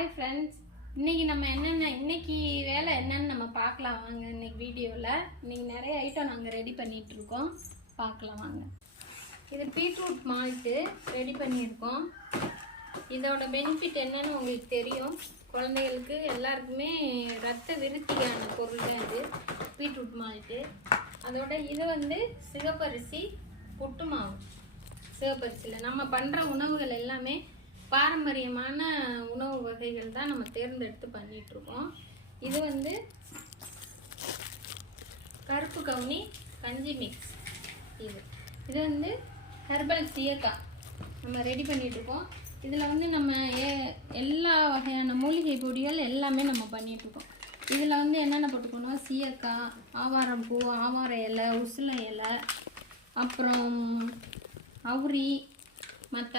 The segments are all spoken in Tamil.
ஹாய் ஃப்ரெண்ட்ஸ், இன்னைக்கு வேலை என்னன்னு நம்ம பார்க்கலாம் வாங்க. இன்னைக்கு வீடியோவில் இன்னைக்கு நிறைய ஐட்டம் நாங்கள் ரெடி பண்ணிகிட்ருக்கோம், பார்க்கலாம் வாங்க. இது பீட்ரூட் மால்ட்டு ரெடி பண்ணியிருக்கோம். இதோட பெனிஃபிட் என்னன்னு உங்களுக்கு தெரியும். குழந்தைகளுக்கு எல்லாருக்குமே ரத்த விருத்திக்கான பொருள் தான் இது பீட்ரூட் மால்ட்டு. அதோட இது சிகப்பரிசி புட்டு மாவு. சிகப்பரிசியில் நம்ம பண்ணுற உணவுகள் எல்லாமே பாரம்பரியமான உணவு வகைகள் தான் நம்ம தேர்ந்தெடுத்து பண்ணிகிட்ருக்கோம். இது கருப்பு கவுனி கஞ்சி மிக்ஸ். இது ஹெர்பல் சீயக்காய் நம்ம ரெடி பண்ணிகிட்ருக்கோம். இதில் நம்ம எல்லா வகையான மூலிகை பொடிகள் எல்லாமே நம்ம பண்ணிகிட்ருக்கோம். இதில் என்னென்ன போட்டுக்கணும், சீயக்காய், ஆவாரம் பூ, ஆவார இலை, உசில இலை, அப்புறம் அவுரி, மற்ற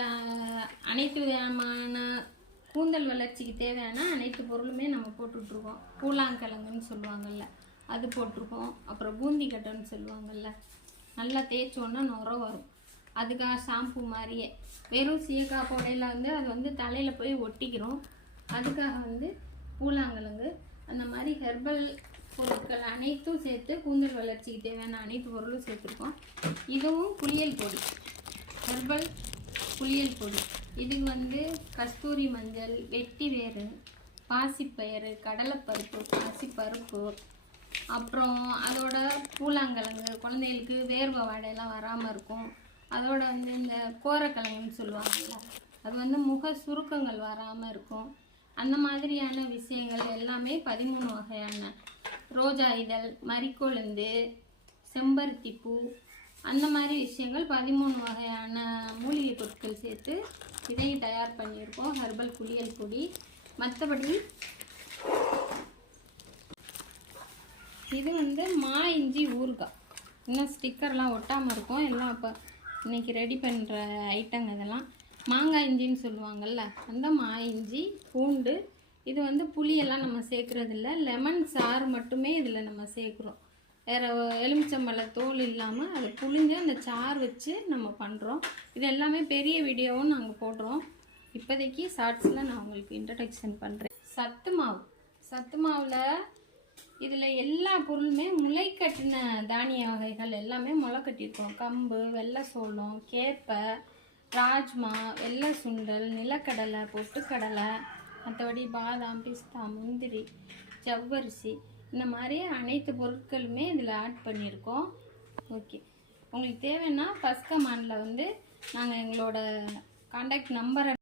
அனைத்து விதமான கூந்தல் வளர்ச்சிக்கு தேவையான அனைத்து பொருளுமே நம்ம போட்டுட்ருக்கோம். பூலாங்கிழங்குன்னு சொல்லுவாங்கள்ல, அது போட்டிருக்கோம். அப்புறம் பூந்தி கட்டைன்னு சொல்லுவாங்கள்ல, நல்லா தேய்ச்சோன்னா நுர வரும். அதுக்காக ஷாம்பு மாதிரியே வெறும் சீயக்காய் போடையில் அது தலையில் போய் ஒட்டிக்கிறோம். அதுக்காக பூலாங்கிழங்கு அந்த மாதிரி ஹெர்பல் பொருட்கள் அனைத்தும் சேர்த்து கூந்தல் வளர்ச்சிக்கு தேவையான அனைத்து பொருளும் சேர்த்துருக்கோம். இதுவும் புளியல் பொடி, ஹெர்பல் புளியல் பொடி. இதுக்கு கஸ்தூரி மஞ்சள், வெட்டி வேறு, பாசிப்பயிறு, கடலைப்பருப்பு, பாசிப்பருப்பு, அப்புறம் அதோட பூலாங்கிழங்கு, குழந்தைகளுக்கு வேர்வை வாடையெல்லாம் வராமல் இருக்கும். அதோட இந்த கோரக்கிழங்குன்னு சொல்லுவாங்கள்ல, அது முக சுருக்கங்கள் வராமல் இருக்கும். அந்த மாதிரியான விஷயங்கள் எல்லாமே 13 வகையான ரோஜா இதழ், மரிக்கொழுந்து, செம்பருத்தி பூ, அந்த மாதிரி விஷயங்கள் 13 வகையான மூலிகை பொருட்கள் சேர்த்து இதையும் தயார் பண்ணியிருக்கோம். ஹெர்பல் புளியல் பொடி. மற்றபடி இது மா இஞ்சி ஊறுகாய். இன்னும் ஸ்டிக்கர்லாம் ஒட்டாமல் இருக்கும். எல்லாம் இப்போ இன்றைக்கி ரெடி பண்ணுற ஐட்டங்க. இதெல்லாம் மாங்காய் இஞ்சின்னு சொல்லுவாங்கள்ல, அந்த மா இஞ்சி, பூண்டு. இது புளியெல்லாம் நம்ம சேர்க்குறதில்ல, லெமன் சாறு மட்டுமே இதில் நம்ம சேர்க்குறோம். வேறு எலுமிச்சம்பழ தோல் இல்லாமல் அதை புளிஞ்சு அந்த சாறு வச்சு நம்ம பண்ணுறோம். இது எல்லாமே பெரிய வீடியோவும் நாங்கள் போடுறோம். இப்போதைக்கு ஷார்ட்ஸில் நான் உங்களுக்கு இன்ட்ரடக்ஷன் பண்ணுறேன். சத்து மாவில் இதில் எல்லா பொருளுமே முளை கட்டின தானிய வகைகள் எல்லாமே முளை கட்டியிருக்கோம். கம்பு, வெள்ளை சோளம், கேப்பை, ராஜ்மா, வெள்ளை சுண்டல், நிலக்கடலை, பொட்டுக்கடலை, மற்றபடி பாதாம், பிஸ்தா, முந்திரி, ஜவ்வரிசி, இந்த மாதிரி அனைத்து பொருட்களுமே இதில் ஆட் பண்ணியிருக்கோம். ஓகே, உங்களுக்கு தேவைன்னா ஃபஸ்ட் கமாண்டில் நாங்கள் எங்களோட காண்டாக்ட் நம்பரை